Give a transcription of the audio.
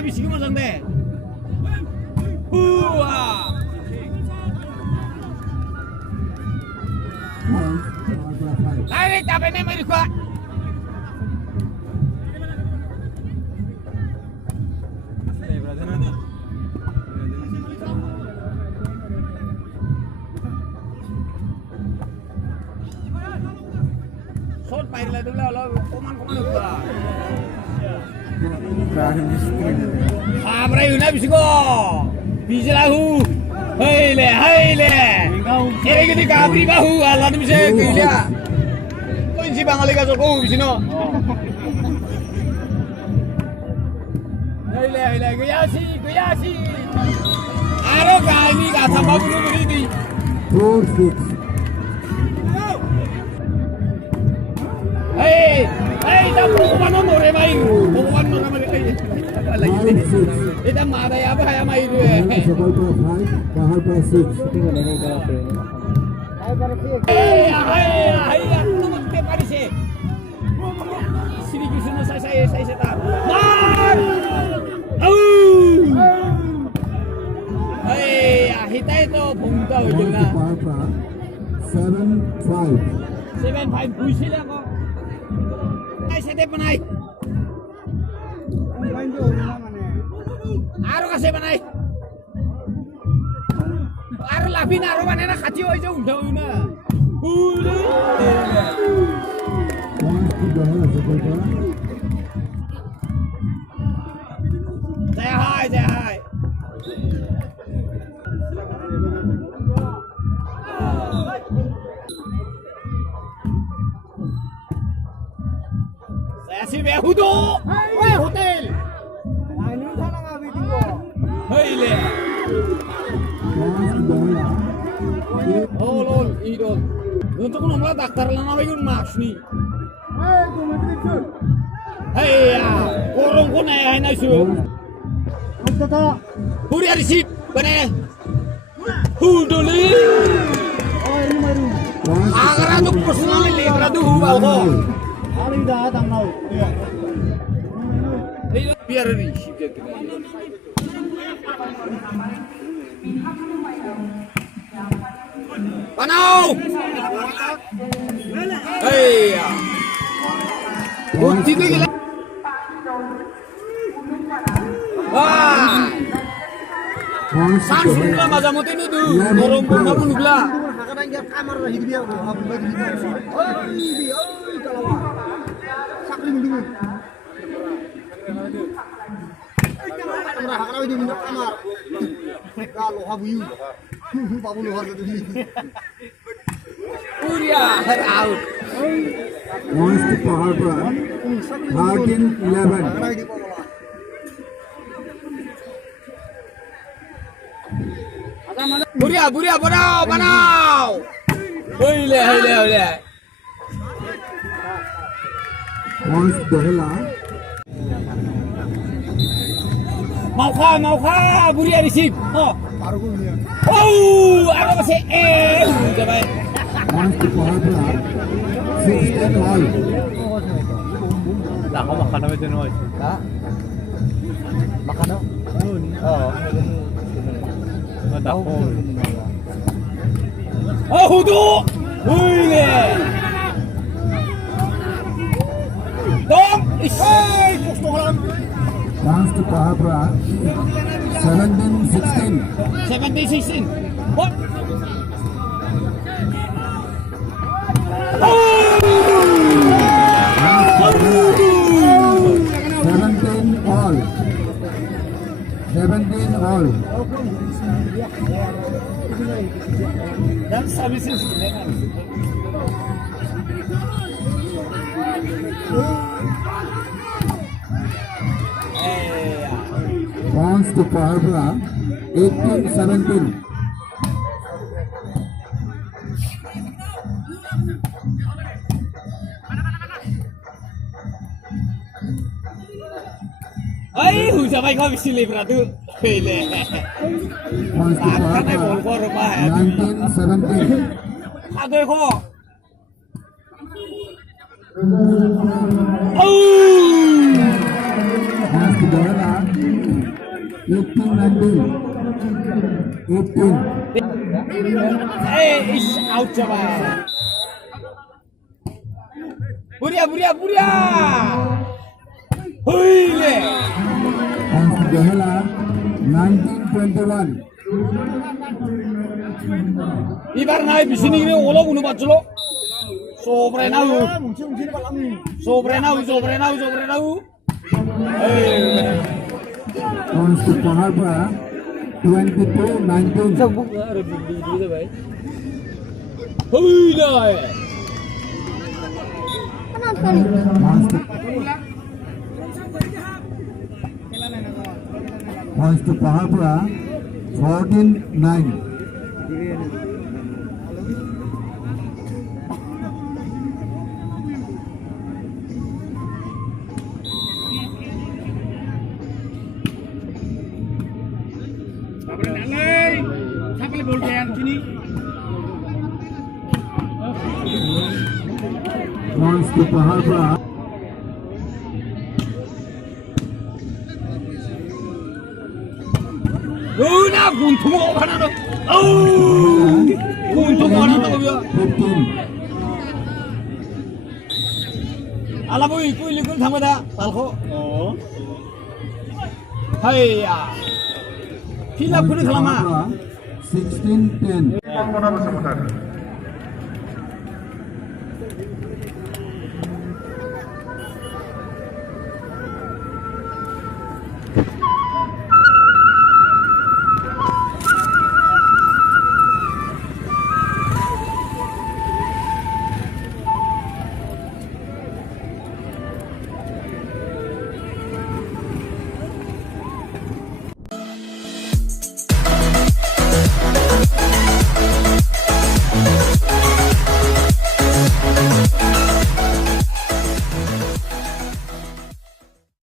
Ira bisiki mo sande. Hua. Ay, tape na may ko. Shot main lah dulu lo, koman lupa. Abra yuna bisiko, bijilahu, hele. Ini kita kabri bahu, alat bisa kiliya. Kau ini Bangali ka soko bisino. Hele, guyasi. Aro kami kata babu begini. 4-6. Hey, dah pokoknya mau remai. Ita mada ya apa ya mai itu. Hai, tu mesti Paris. Sini kisah saya tak. Mar. Hey, kita itu punta itu na. 7-5 puisi lah kok. Sete panai. Aro kasih panai. Aro labi na aro mana nak kacau aja undang ina. Saya hai. Si Behudo, hotel. Ini sana ngawi tinggal. Hele. Lol, idol. Untuk nomor dokter lana begun mas ni. Hey ya, korong ko na ay na su. Puri arisip, bane. Hudoli. Agar atuk personal legra du huwa ko. Hari dah datang now. Biar ni sikit kita. Panau. Hey ya. Kunci tu gila. Wah. Samsung lah macam itu tu. Dorong pun kamu nugla. Kadang dia kamar lah hidup dia. Kalau sakri mendingan. Kalau ini minum kamar. Kalau habuyu. Babu luar tu ni. Uria out. Wants to power run. 13-11. Buria, panau. Hele. Wants Dahela. Mau kah, Buria receive. Oh, ada masih coba. Wants to power run. 6-10 all. Dah kau makan apa jenuh? Tak. Makan apa? Hudu. Hele. Dong. Wants to power run. 17-16. 17-16. What? All. Dan services Wants to power 18-17. Ay, hujan baik kau bisa lebar tu. Hele. Wants to power 19-17. Aduh kok. Wants to Dahela 18-19. 18. Is out coba. Buria. Hei. Points to Johela. 19-21. Ibar naik di sini ini olah guna baclo. Sobrenau. Points to Paharpura. 22-19. Hei deh. Points to Paharpura. 14-9. Points to Paharpura. Guna guntung apa nado? Oh, guntung apa nado dia? 15. Alah boy, kau ini kau thamma dah, talko. Oh. Hai ya. Hilap kau ni selama. 16-10.